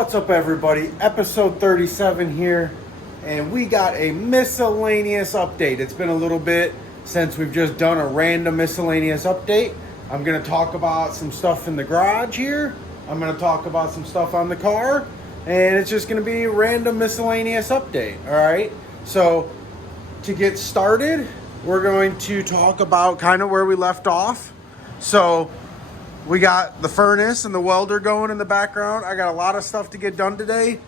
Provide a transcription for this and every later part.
What's up, everybody? Episode 37 here, and we got a miscellaneous update. It's been a little bit since we've just done a random miscellaneous update. I'm going to talk about some stuff in the garage here. I'm going to talk about some stuff on the car, and it's just going to be a random miscellaneous update, all right? So, to get started, we're going to talk about kind of where we left off. So, we got the furnace and the welder going in the background. I got a lot of stuff to get done today,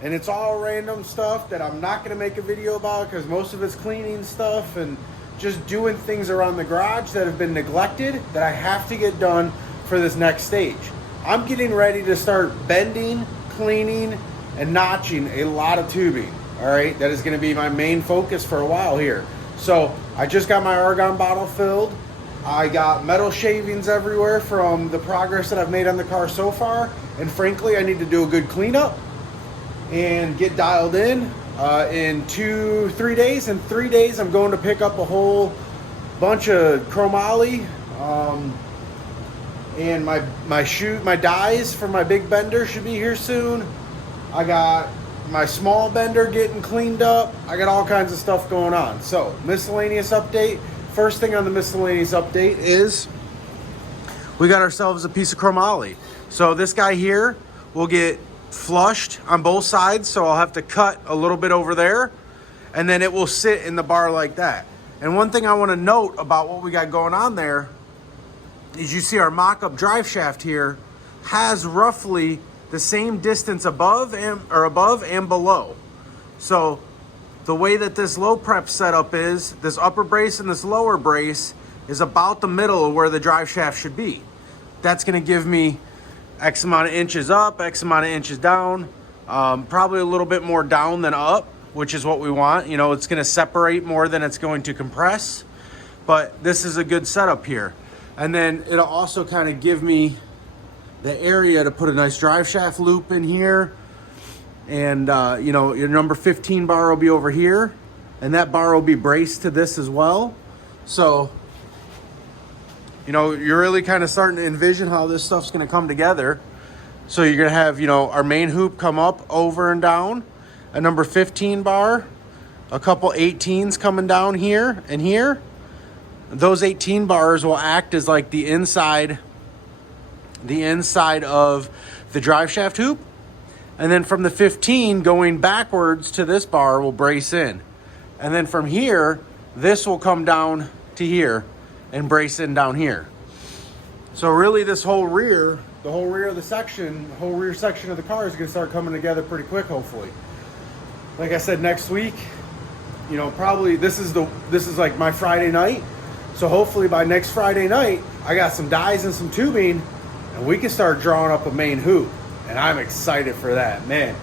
and it's all random stuff that I'm not going to make a video about because most of it's cleaning stuff and just doing things around the garage that have been neglected that I have to get done for this next stage. I'm getting ready to start bending, cleaning, and notching a lot of tubing. All right, that is going to be my main focus for a while here. So I just got my argon bottle filled. I got metal shavings everywhere from the progress that I've made on the car so far. And frankly, I need to do a good cleanup and get dialed in 2-3 days. In 3 days, I'm going to pick up a whole bunch of chromoly. And my dies for my big bender should be here soon. I got my small bender getting cleaned up. I got all kinds of stuff going on. So, miscellaneous update. First thing on the miscellaneous update is we got ourselves a piece of chromoly. So this guy here will get flushed on both sides. So I'll have to cut a little bit over there, and then it will sit in the bar like that. And one thing I want to note about what we got going on there is you see our mock-up drive shaft here has roughly the same distance above and below. So the way that this low prep setup is, this upper brace and this lower brace is about the middle of where the drive shaft should be. That's going to give me X amount of inches up, X amount of inches down, probably a little bit more down than up, which is what we want. You know, it's going to separate more than it's going to compress, but this is a good setup here. And then it'll also kind of give me the area to put a nice drive shaft loop in here. And, you know, your number 15 bar will be over here, and that bar will be braced to this as well. So, you know, you're really kind of starting to envision how this stuff's going to come together. So you're going to have, you know, our main hoop come up, over and down, a number 15 bar, a couple 18s coming down here and here. Those 18 bars will act as like the inside of the drive shaft hoop. And then from the 15 going backwards to this bar will brace in. And then from here, this will come down to here and brace in down here. So really this whole rear, the whole rear section of the car is going to start coming together pretty quick, hopefully. Like I said, next week, you know, probably this is like my Friday night. So hopefully by next Friday night, I got some dies and some tubing, and we can start drawing up a main hoop. And I'm excited for that, man.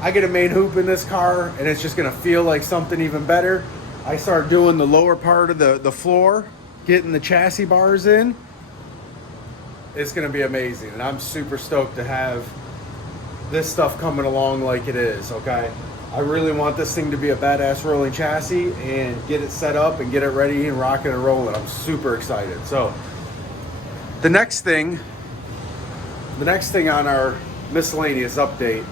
I get a main hoop in this car, and it's just gonna feel like something even better. I start doing the lower part of the floor, getting the chassis bars in. It's gonna be amazing, and I'm super stoked to have this stuff coming along like it is, okay? I really want this thing to be a badass rolling chassis and get it set up and get it ready and rocking and rolling. I'm super excited. So the next thing on our miscellaneous update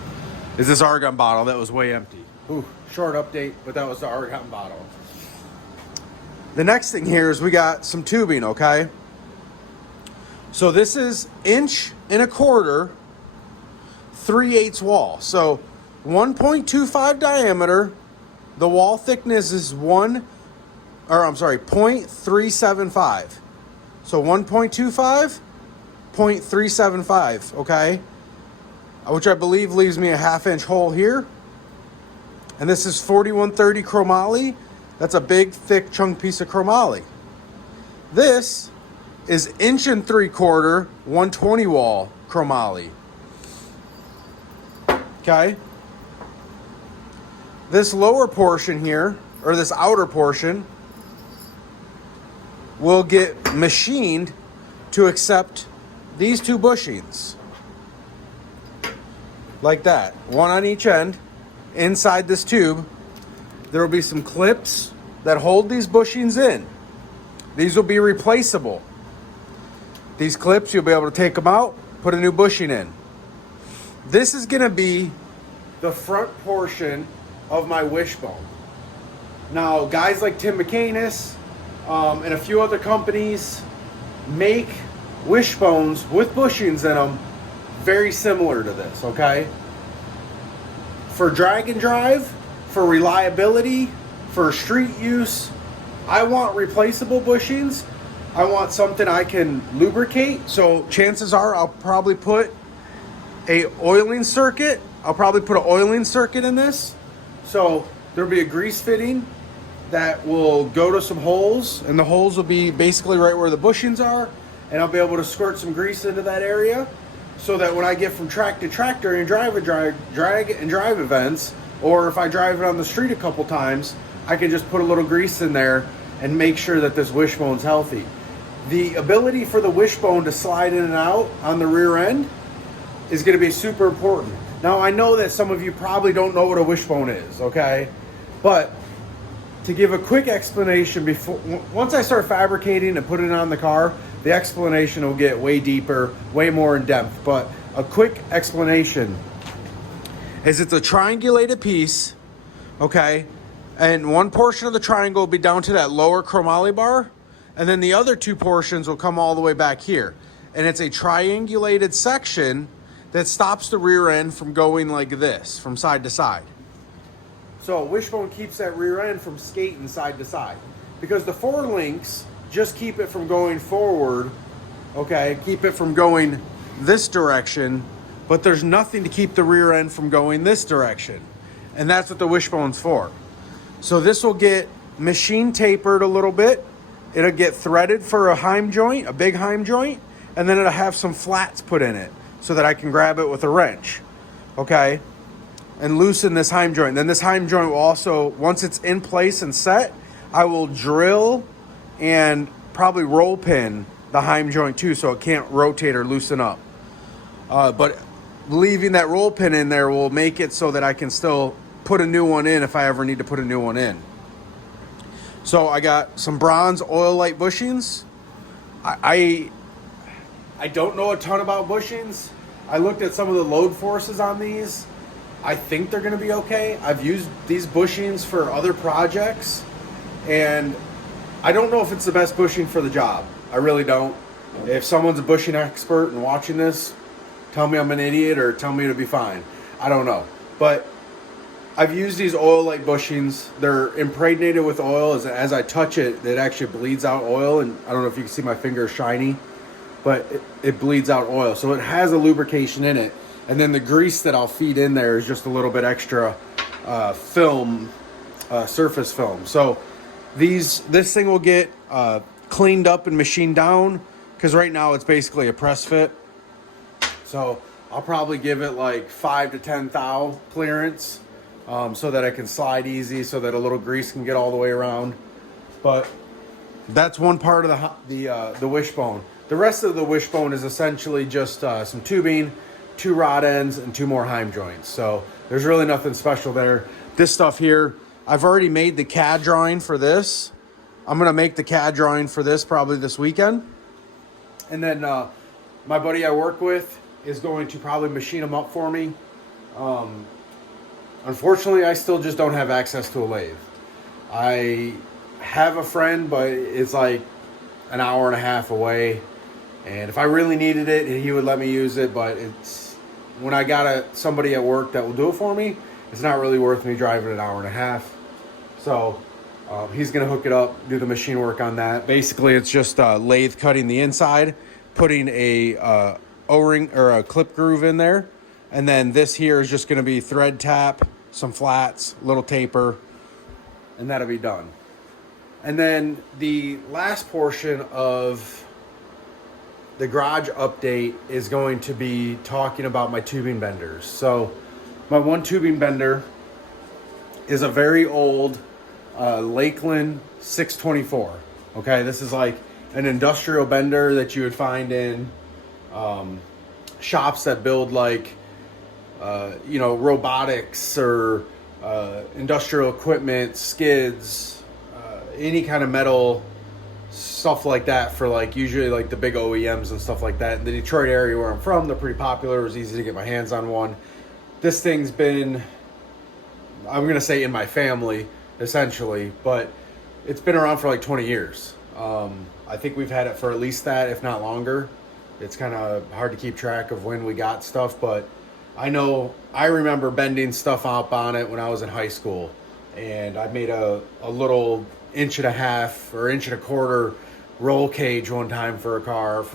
is this argon bottle that was way empty. Ooh, short update, but that was the argon bottle. The next thing here is we got some tubing, okay? So this is 1.25 inch, 3/8 wall. So 1.25 diameter. The wall thickness is 0.375. So 1.25, 0.375, okay? Which I believe leaves me a 1/2 inch hole here. And this is 4130 chromoly. That's a big, thick, chunk piece of chromoly. This is 1.75 inch, 120 wall chromoly. Okay? This lower portion here, or this outer portion, will get machined to accept these two bushings. Like that, one on each end. Inside this tube, there will be some clips that hold these bushings in. These will be replaceable. These clips, you'll be able to take them out, put a new bushing in. this is gonna be the front portion of my wishbone. Now, guys like Tim McCanis and a few other companies make wishbones with bushings in them very similar to this, okay? For drag and drive, for reliability, for street use, I want replaceable bushings. I want something I can lubricate. So chances are I'll probably put a oiling circuit. I'll probably put an oiling circuit in this. So there'll be a grease fitting that will go to some holes, and the holes will be basically right where the bushings are, and I'll be able to squirt some grease into that area so that when I get from track to tractor and drag and drive events, or if I drive it on the street a couple times, I can just put a little grease in there and make sure that this wishbone's healthy. The ability for the wishbone to slide in and out on the rear end is going to be super important. Now, I know that some of you probably don't know what a wishbone is, okay? But to give a quick explanation, once I start fabricating and putting it on the car, the explanation will get way deeper, way more in depth. But a quick explanation is it's a triangulated piece, okay? And one portion of the triangle will be down to that lower chromoly bar, and then the other two portions will come all the way back here. And it's a triangulated section that stops the rear end from going like this, from side to side. So wishbone keeps that rear end from skating side to side, because the four links just keep it from going forward, okay? Keep it from going this direction, but there's nothing to keep the rear end from going this direction. And that's what the wishbone's for. So this will get machine tapered a little bit. It'll get threaded for a heim joint, a big heim joint, and then it'll have some flats put in it so that I can grab it with a wrench, okay? And loosen this heim joint. Then this heim joint will also, once it's in place and set, I will drill and probably roll pin the heim joint too so it can't rotate or loosen up. But leaving that roll pin in there will make it so that I can still put a new one in if I ever need to put a new one in. So I got some bronze oil light bushings. I don't know a ton about bushings. I looked at some of the load forces on these. I think they're going to be okay. I've used these bushings for other projects, and I don't know if it's the best bushing for the job. I really don't. If someone's a bushing expert and watching this, tell me I'm an idiot or tell me it'll be fine. I don't know. But I've used these oil light bushings. They're impregnated with oil. As I touch it, it actually bleeds out oil. And I don't know if you can see my finger shiny, but it bleeds out oil. So it has a lubrication in it. And then the grease that I'll feed in there is just a little bit extra film, surface film. So this thing will get cleaned up and machined down, because right now it's basically a press fit. So I'll probably give it like 5 to 10 thou clearance, so that I can slide easy, so that a little grease can get all the way around. But that's one part of the wishbone. The rest of the wishbone is essentially just some tubing, 2 rod ends, and 2 more heim joints. So there's really nothing special there. This stuff here, I've already made the CAD drawing for this. I'm gonna make the CAD drawing for this probably this weekend. And then my buddy I work with is going to probably machine them up for me. Unfortunately, I still just don't have access to a lathe. I have a friend, but it's like an hour and a half away. And if I really needed it, he would let me use it. But it's when I got somebody at work that will do it for me, it's not really worth me driving an hour and a half. So he's going to hook it up, do the machine work on that. Basically, it's just lathe cutting the inside, putting a O-ring or a clip groove in there. And then this here is just going to be thread tap, some flats, little taper, and that'll be done. And then the last portion of the garage update is going to be talking about my tubing benders. So my one tubing bender is a very old Lakeland 624. Okay, this is like an industrial bender that you would find in shops that build like robotics or industrial equipment, skids, any kind of metal stuff like that for like usually like the big OEMs and stuff like that. In the Detroit area where I'm from, they're pretty popular. It was easy to get my hands on one. This thing's been, I'm going to say in my family, essentially, but it's been around for like 20 years. I think we've had it for at least that, if not longer. It's kind of hard to keep track of when we got stuff, but I remember bending stuff up on it when I was in high school, and I made a little 1.5 or 1.25 roll cage one time for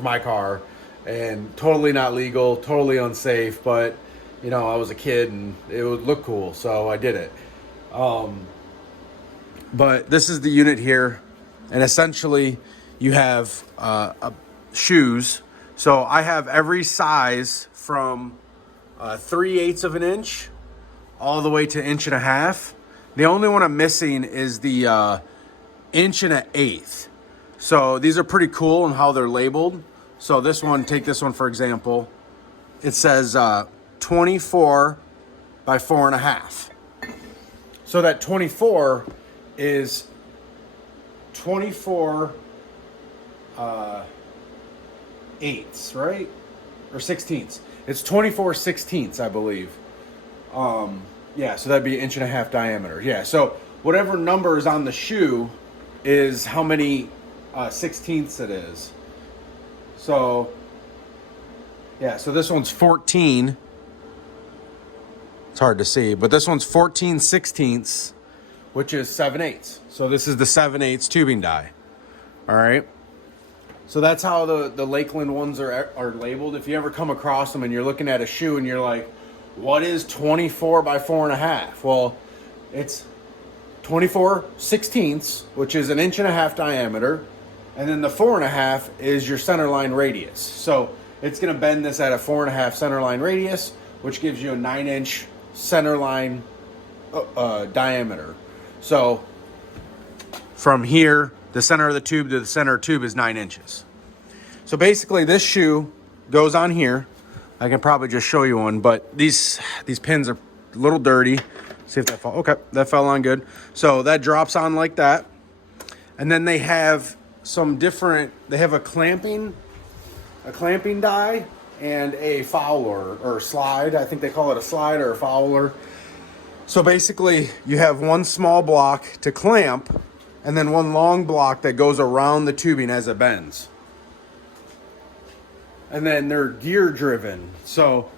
my car, and totally not legal, totally unsafe, but you know, I was a kid and it would look cool, so I did it. But this is the unit here, and essentially you have shoes. So I have every size from 3/8 of an inch all the way to 1.5 inches. The only one I'm missing is the 1.125. So these are pretty cool in how they're labeled. So this one, take this one for example. It says 24 by 4.5. So that 24 is 24 eighths, right? Or 16ths. It's 24/16, I believe. Yeah, so that'd be 1.5 inch diameter. Yeah, so whatever number is on the shoe is how many 16ths it is. So, yeah, so this one's 14. It's hard to see, but this one's 14/16, which is 7/8. So this is the 7/8 tubing die. All right. So that's how the Lakeland ones are labeled. If you ever come across them and you're looking at a shoe and you're like, what is 24 by 4.5? Well, it's 24/16, which is 1.5 inch diameter. And then the 4.5 is your center line radius. So it's going to bend this at a 4.5 center line radius, which gives you a 9-inch center line diameter. So from here, the center of the tube to the center of the tube is 9 inches. So basically this shoe goes on here. I can probably just show you one, but these pins are a little dirty. See if that fell. Okay, that fell on good. So that drops on like that. And then they have they have a clamping die and a fowler or slide. I think they call it a slide or a fowler. So basically you have one small block to clamp and then one long block that goes around the tubing as it bends. And then they're gear driven. So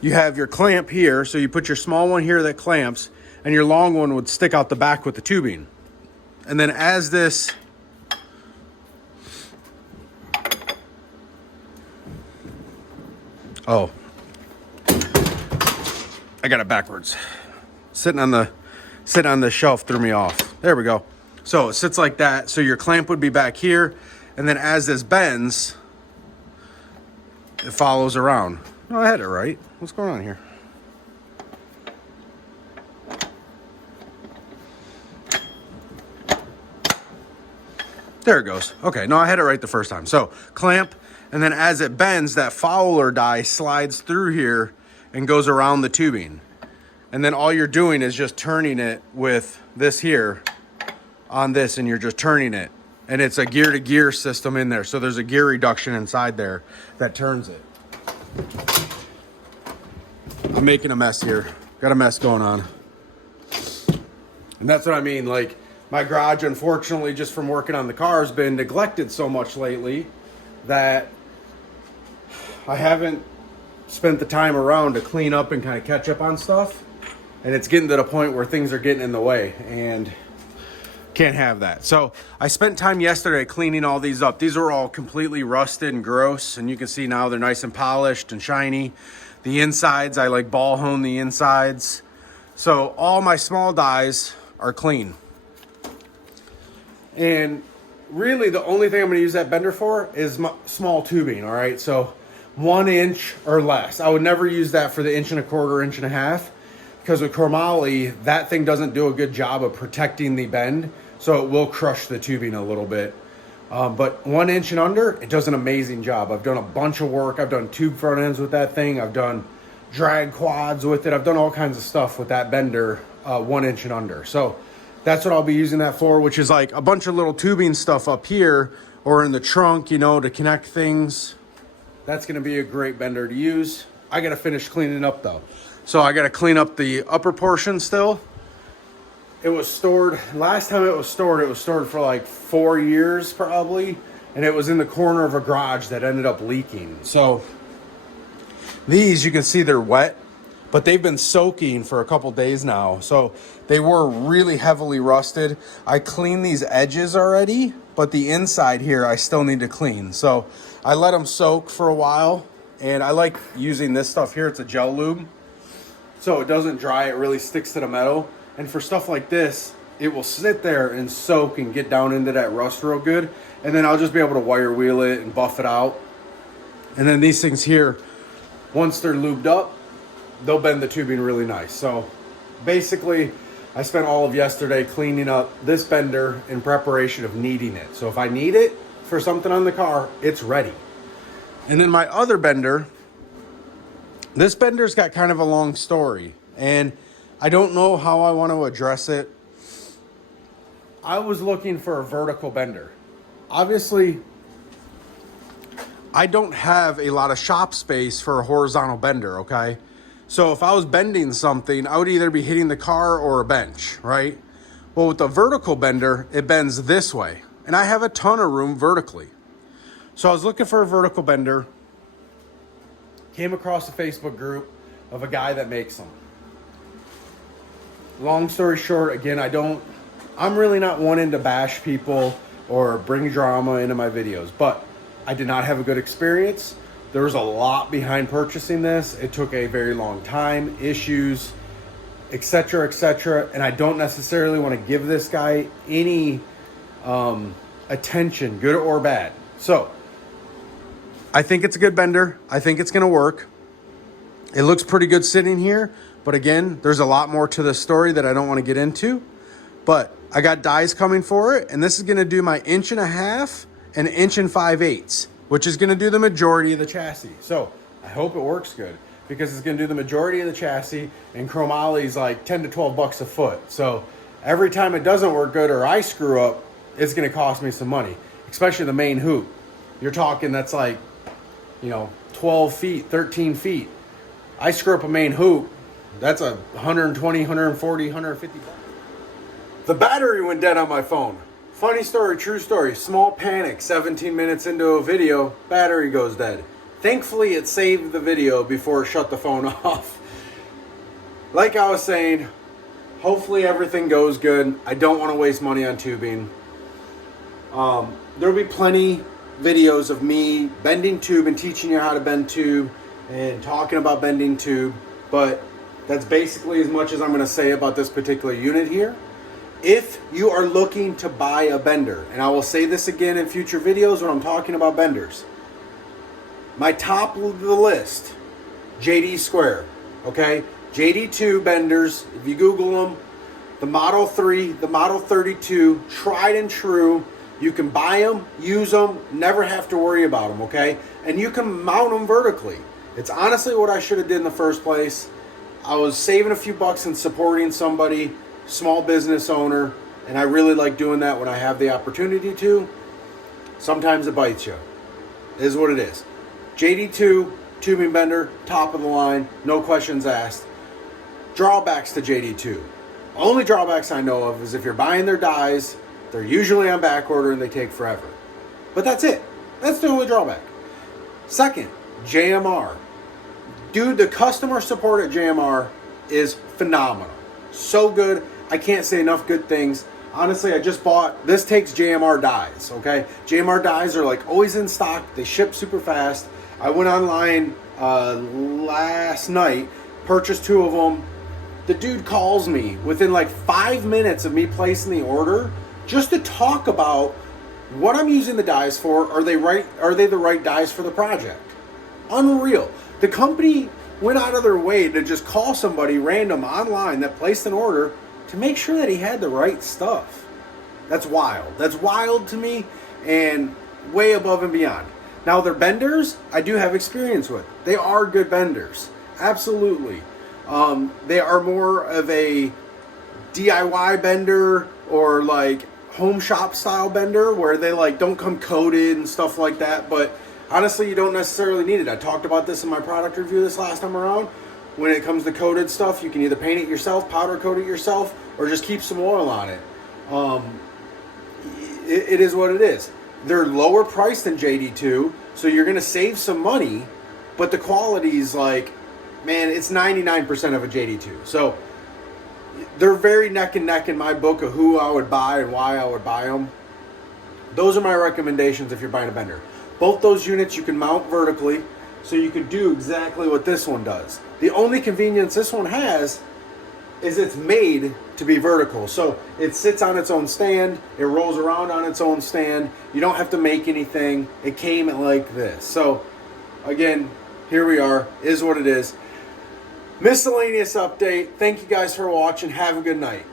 you have your clamp here. So you put your small one here that clamps, and your long one would stick out the back with the tubing. And then as this, oh, I got it backwards. Sitting on the shelf threw me off. There we go. So it sits like that. So your clamp would be back here, and then as this bends, it follows around. Oh, I had it right. What's going on here? There it goes. Okay, no, I had it right the first time. So clamp, and then as it bends, that fowler die slides through here and goes around the tubing. And then all you're doing is just turning it with this here on this, and you're just turning it. And it's a gear-to-gear system in there. So there's a gear reduction inside there that turns it. I'm making a mess here. Got a mess going on. And that's what I mean. Like, my garage, unfortunately, just from working on the car, has been neglected so much lately that I haven't spent the time around to clean up and kind of catch up on stuff. And it's getting to the point where things are getting in the way. And can't have that. So I spent time yesterday cleaning all these up. These are all completely rusted and gross, and you can see now they're nice and polished and shiny. The insides, I like ball hone the insides. So all my small dies are clean. And really the only thing I'm going to use that bender for is my small tubing. All right, so 1 inch or less. I would never use that for the 1.25 inch, 1.5 inch, because with chromoly, that thing doesn't do a good job of protecting the bend. So it will crush the tubing a little bit. But 1 inch and under, it does an amazing job. I've done a bunch of work. I've done tube front ends with that thing. I've done drag quads with it. I've done all kinds of stuff with that bender, 1 inch and under. So That's what I'll be using that for, which is like a bunch of little tubing stuff up here or in the trunk, you know, to connect things. That's gonna be a great bender to use. I gotta finish cleaning up though. So I gotta clean up the upper portion still. It was stored, last time it was stored for like 4 years probably. And it was in the corner of a garage that ended up leaking. So these, you can see they're wet, but they've been soaking for a couple days now. So they were really heavily rusted. I cleaned these edges already, but the inside here I still need to clean. So I let them soak for a while, and I like using this stuff here. It's a gel lube. So it doesn't dry, it really sticks to the metal. And for stuff like this, it will sit there and soak and get down into that rust real good. And then I'll just be able to wire wheel it and buff it out. And then these things here, once they're lubed up, they'll bend the tubing really nice. So basically, I spent all of yesterday cleaning up this bender in preparation of needing it. So if I need it for something on the car, it's ready. And then my other bender, this bender's got kind of a long story, and I don't know how I want to address it. I was looking for a vertical bender. Obviously, I don't have a lot of shop space for a horizontal bender, okay? So if I was bending something, I would either be hitting the car or a bench, right? Well, with the vertical bender, it bends this way, and I have a ton of room vertically. So I was looking for a vertical bender, came across a Facebook group of a guy that makes them. Long story short, again, I'm really not wanting to bash people or bring drama into my videos, but I did not have a good experience. There was a lot behind purchasing this. It took a very long time, issues, etc., etc. And I don't necessarily want to give this guy any attention, good or bad. So I think it's a good bender. I think it's going to work. It looks pretty good sitting here. But again, there's a lot more to the story that I don't want to get into. But I got dies coming for it. And this is going to do my 1.5 and 5/8 inches, which is going to do the majority of the chassis. So I hope it works good, because it's going to do the majority of the chassis, and chromoly's like 10 to 12 bucks a foot. So every time it doesn't work good or I screw up, it's going to cost me some money, especially the main hoop. You're talking that's like, 12 feet, 13 feet. I screw up a main hoop, that's a 120, 140, 150 bucks. The battery went dead on my phone. Funny story, true story. Small panic, 17 minutes into a video, battery goes dead. Thankfully, it saved the video before it shut the phone off. Like I was saying, hopefully everything goes good. I don't want to waste money on tubing. There'll be plenty videos of me bending tube and teaching you how to bend tube and talking about bending tube, but that's basically as much as I'm going to say about this particular unit here. If you are looking to buy a bender, and I will say this again in future videos when I'm talking about benders, my top of the list, JD Square, okay? JD2 benders, if you Google them, the Model 3, the Model 32, tried and true. You can buy them, use them, never have to worry about them, okay? And you can mount them vertically. It's honestly what I should have did in the first place. I was saving a few bucks and supporting somebody, small business owner, and I really like doing that when I have the opportunity to. Sometimes it bites you. It is what it is. JD2 tubing bender, top of the line, no questions asked. Drawbacks to JD2. Only drawbacks I know of is if you're buying their dies, they're usually on back order and they take forever. But that's it. That's the only drawback. Second, JMR. Dude, the customer support at JMR is phenomenal. So good. I can't say enough good things. Honestly, I just bought, this takes JMR dies, okay? JMR dies are like always in stock. They ship super fast. I went online last night, purchased 2 of them. The dude calls me within like 5 minutes of me placing the order just to talk about what I'm using the dies for. Are they the right dies for the project? Unreal. The company went out of their way to just call somebody random online that placed an order to make sure that he had the right stuff. That's wild. That's wild to me, and way above and beyond. Now, their benders, I do have experience with. They are good benders. Absolutely. They are more of a DIY bender or like home shop style bender where they like don't come coated and stuff like that. But honestly, you don't necessarily need it. I talked about this in my product review this last time around. When it comes to coated stuff, you can either paint it yourself, powder coat it yourself, or just keep some oil on it. It is what it is. They're lower priced than JD2, so you're going to save some money, but the quality is like, man, it's 99% of a JD2. So they're very neck and neck in my book of who I would buy and why I would buy them. Those are my recommendations if you're buying a bender. Both those units you can mount vertically, so you can do exactly what this one does. The only convenience this one has is it's made to be vertical. So it sits on its own stand, it rolls around on its own stand. You don't have to make anything. It came like this. So again, here we are, is what it is. Miscellaneous update. Thank you guys for watching. Have a good night.